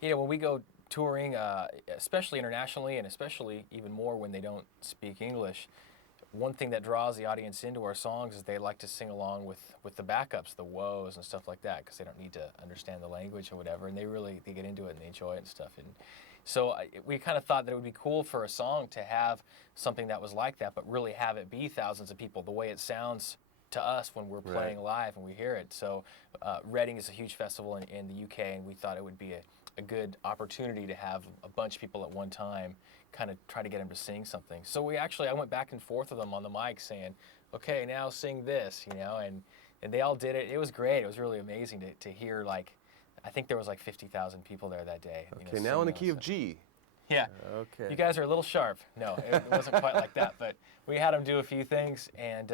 You know, when we go touring, especially internationally, and especially even more when they don't speak English, one thing that draws the audience into our songs is they like to sing along with the backups, the woes and stuff like that, because they don't need to understand the language or whatever, and they get into it and they enjoy it and stuff. And so we kind of thought that it would be cool for a song to have something that was like that, but really have it be thousands of people, the way it sounds to us when we're playing live and we hear it. So Reading is a huge festival in the UK, and we thought it would be a good opportunity to have a bunch of people at one time kind of try to get them to sing something. So I went back and forth with them on the mic saying, okay, now sing this, you know, and they all did it. It was great. It was really amazing to hear, like, I think there was like 50,000 people there that day. Okay, you know, now in the key of G. Yeah. Okay. You guys are a little sharp. No, it wasn't quite like that, but we had them do a few things, and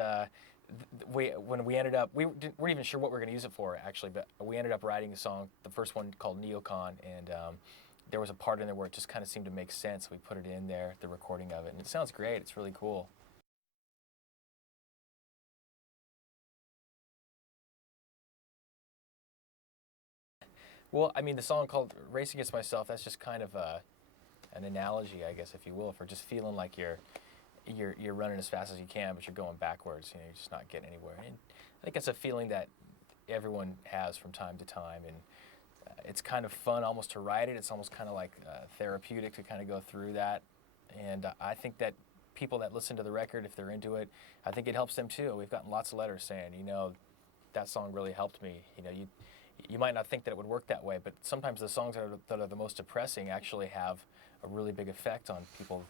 when we ended up, we weren't even sure what we were going to use it for, actually, but we ended up writing a song, the first one called Neocon, and there was a part in there where it just kind of seemed to make sense. We put it in there, the recording of it, and it sounds great. It's really cool. Well, I mean, the song called Race Against Myself, that's just kind of an analogy, I guess, if you will, for just feeling like you're running as fast as you can, but you're going backwards. You know, you're just not getting anywhere. And I think it's a feeling that everyone has from time to time, and it's kind of fun almost to write it. It's almost kind of like therapeutic to kind of go through that. And I think that people that listen to the record, if they're into it, I think it helps them too. We've gotten lots of letters saying, you know, that song really helped me. You know, you might not think that it would work that way, but sometimes the songs that are the most depressing actually have a really big effect on people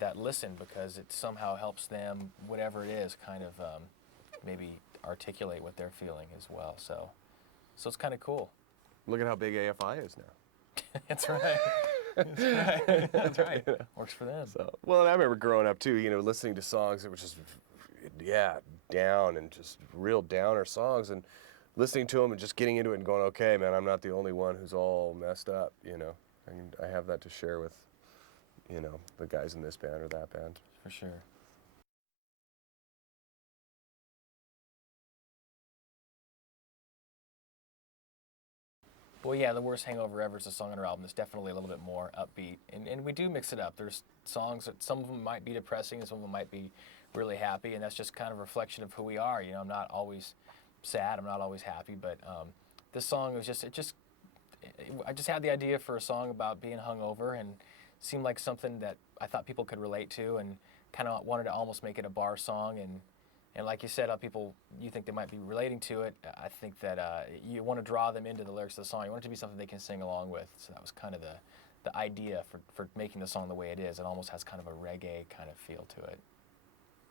that listen, because it somehow helps them, whatever it is, kind of maybe articulate what they're feeling as well. So it's kind of cool. Look at how big AFI is now. That's right. That's right. That's right. You know? Works for them. So, well, and I remember growing up too, you know, listening to songs that were just, down and just real downer songs, and listening to them and just getting into it and going, okay, man, I'm not the only one who's all messed up, you know. I have that to share with, you know, the guys in this band or that band. For sure. Well, yeah, The Worst Hangover Ever is a song on our album that's definitely a little bit more upbeat. And we do mix it up. There's songs that some of them might be depressing and some of them might be really happy, and that's just kind of a reflection of who we are. You know, I'm not always sad, I'm not always happy, but this song was I just had the idea for a song about being hungover, and seemed like something that I thought people could relate to, and kind of wanted to almost make it a bar song. And like you said, people, you think they might be relating to it. I think that you want to draw them into the lyrics of the song. You want it to be something they can sing along with. So that was kind of the idea for making the song the way it is. It almost has kind of a reggae kind of feel to it.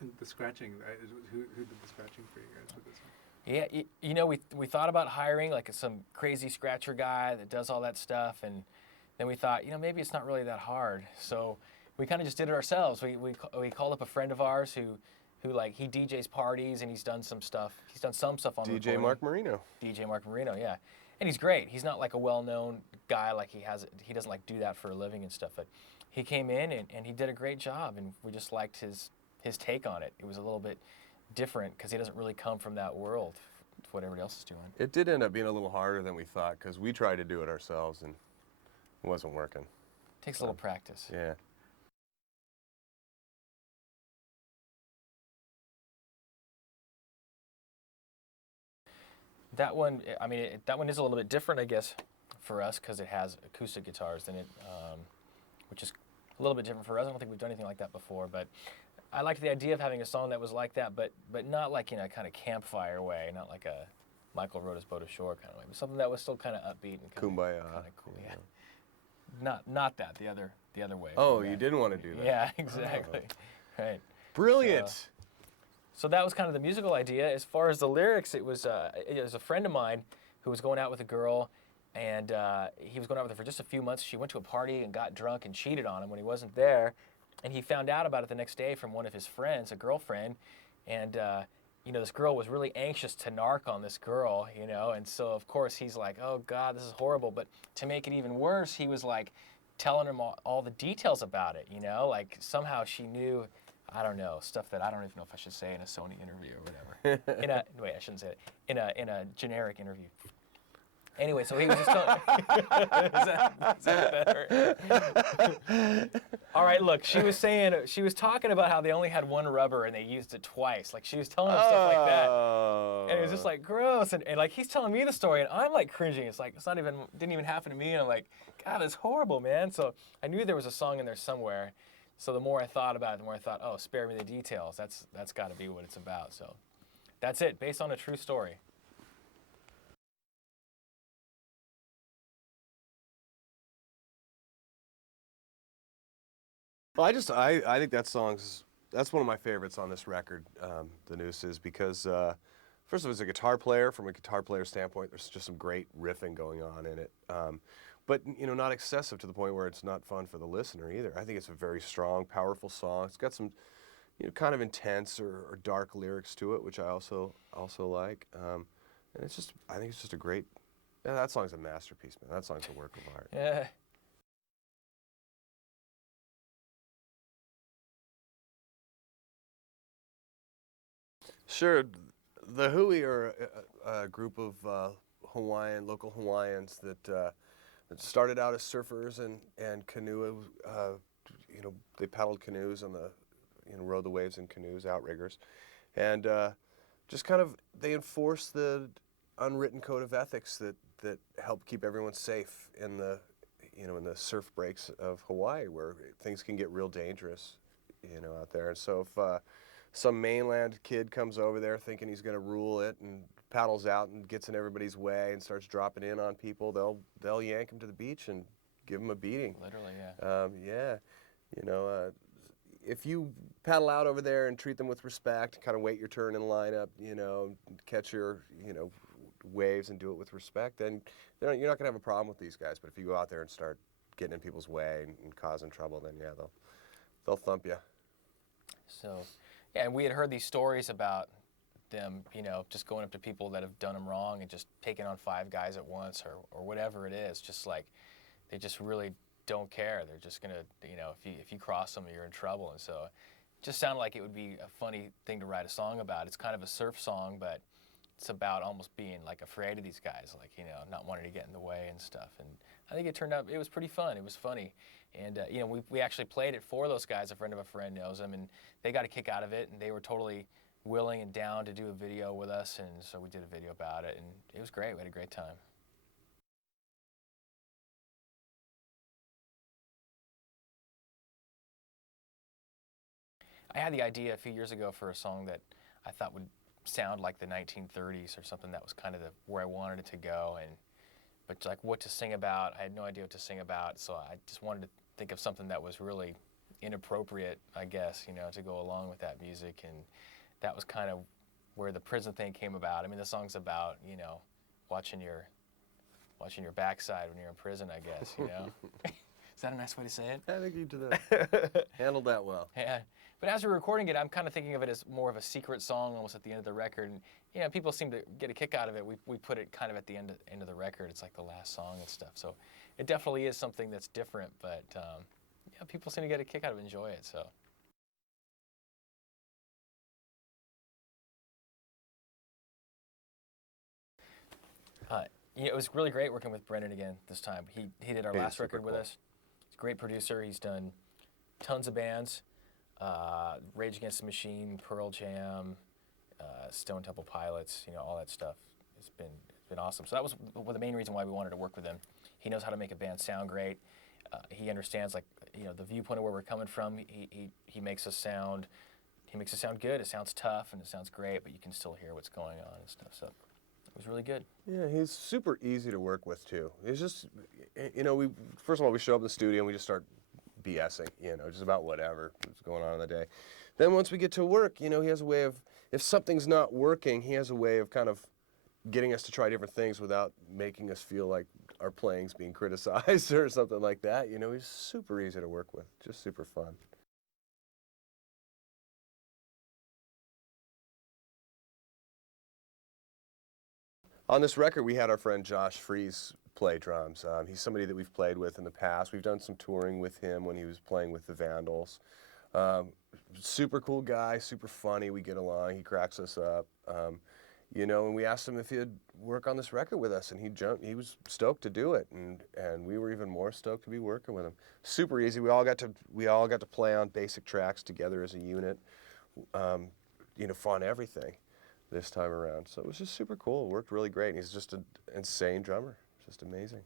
And the scratching, who did the scratching for you guys with this one? Yeah, you know, we thought about hiring like some crazy scratcher guy that does all that stuff, and then we thought, you know, maybe it's not really that hard. So we kind of just did it ourselves. We called up a friend of ours who like, he DJs parties, and he's done some stuff. He's done some stuff on DJ Mark Marino. DJ Mark Marino, yeah. And he's great. He's not like a well-known guy, like he doesn't like do that for a living and stuff, but he came in and he did a great job, and we just liked his take on it. It was a little bit different because he doesn't really come from that world, what everybody else is doing. It did end up being a little harder than we thought, because we tried to do it ourselves and it wasn't working. Takes a little practice. Yeah. That one, I mean, that one is a little bit different, I guess, for us, because it has acoustic guitars in it, which is a little bit different for us. I don't think we've done anything like that before, but I liked the idea of having a song that was like that, but not like in a kind of campfire way, not like a Michael wrote his boat ashore kind of way, but something that was still kind of upbeat and Kumbaya. Kind of cool. Yeah. Not that, the other way. Oh, you didn't want to do that. Yeah, exactly. Oh. Right. Brilliant. So that was kind of the musical idea. As far as the lyrics, it was a friend of mine who was going out with a girl, and he was going out with her for just a few months. She went to a party and got drunk and cheated on him when he wasn't there, and he found out about it the next day from one of his friends, a girlfriend, and you know, this girl was really anxious to narc on this girl, you know, and so of course he's like, oh God, this is horrible. But to make it even worse, he was like telling him all the details about it, you know, like somehow she knew, I don't know, stuff that I don't even know if I should say in a Sony interview or whatever. Wait, I shouldn't say it. In a generic interview. Anyway, so he was just telling. Is that better? All right, look, she was talking about how they only had one rubber and they used it twice. Like she was telling him stuff like that. And it was just like gross, and like he's telling me the story, and I'm like cringing. It's like didn't even happen to me, and I'm like, God, that's horrible, man. So I knew there was a song in there somewhere. So the more I thought about it, the more I thought, oh, spare me the details. That's got to be what it's about. So that's it, based on a true story. Well, I think that's one of my favorites on this record, The Nooses, because first of all, as a guitar player, from a guitar player standpoint, there's just some great riffing going on in it. But not excessive to the point where it's not fun for the listener either. I think it's a very strong, powerful song. It's got some kind of intense or dark lyrics to it, which I also like. And I think it's just a great. Yeah, that song's a masterpiece, man. That song's a work of art. Yeah. Sure. The Hooies are a group of local Hawaiians that started out as surfers and canoe. They paddled canoes on rode the waves in canoes, outriggers, and just kind of they enforce the unwritten code of ethics that help keep everyone safe in the surf breaks of Hawaii, where things can get real dangerous, out there. And so if some mainland kid comes over there thinking he's going to rule it and paddles out and gets in everybody's way and starts dropping in on people, they'll yank him to the beach and give him a beating. Literally, yeah. If you paddle out over there and treat them with respect, kind of wait your turn in the lineup, catch your, waves and do it with respect, then you're not going to have a problem with these guys. But if you go out there and start getting in people's way and causing trouble, then yeah, they'll thump you. So, yeah, and we had heard these stories about them, just going up to people that have done them wrong and just taking on 5 guys at once or whatever it is. Just like they just really don't care. They're just gonna, if you cross them, you're in trouble. And so, it just sounded like it would be a funny thing to write a song about. It's kind of a surf song, but it's about almost being like afraid of these guys, like not wanting to get in the way and stuff. And I think it turned out it was pretty fun. It was funny, and we actually played it for those guys. A friend of a friend knows them, and they got a kick out of it, and they were totally willing and down to do a video with us, and so we did a video about it, and it was great. We had a great time. I had the idea a few years ago for a song that I thought would sound like the 1930s or something. That was kind of where I wanted it to go, but like what to sing about, I had no idea what to sing about, so I just wanted to think of something that was really inappropriate, I guess, to go along with that music, and that was kind of where the prison thing came about. I mean, the song's about, watching your backside when you're in prison, I guess, Is that a nice way to say it? I think you did that. Handled that well. Yeah. But as we're recording it, I'm kind of thinking of it as more of a secret song almost at the end of the record. And, people seem to get a kick out of it. We put it kind of at the end of the record. It's like the last song and stuff. So it definitely is something that's different. But, people seem to get a kick out of it, enjoy it. So. It was really great working with Brendan again this time. He did our last record with us. He's a great producer. He's done tons of bands. Rage Against the Machine, Pearl Jam, Stone Temple Pilots, all that stuff. It's been awesome. So that was the main reason why we wanted to work with him. He knows how to make a band sound great. He understands the viewpoint of where we're coming from. He makes us sound good. It sounds tough and it sounds great, but you can still hear what's going on and stuff. So it was really good. Yeah, he's super easy to work with too. He's just, first of all, we show up in the studio and we just start BSing, just about whatever is going on in the day. Then once we get to work, he has a way of, if something's not working, he has a way of kind of getting us to try different things without making us feel like our playing's being criticized or something like that. He's super easy to work with, just super fun. On this record, we had our friend Josh Freese play drums. He's somebody that we've played with in the past. We've done some touring with him when he was playing with the Vandals. Super cool guy, super funny. We get along. He cracks us up. you know, and we asked him if he'd work on this record with us, and he jumped. He was stoked to do it, and we were even more stoked to be working with him. Super easy. We all got to play on basic tracks together as a unit, you know, on everything this time around. So it was just super cool. It worked really great. And he's just an insane drummer. Just amazing.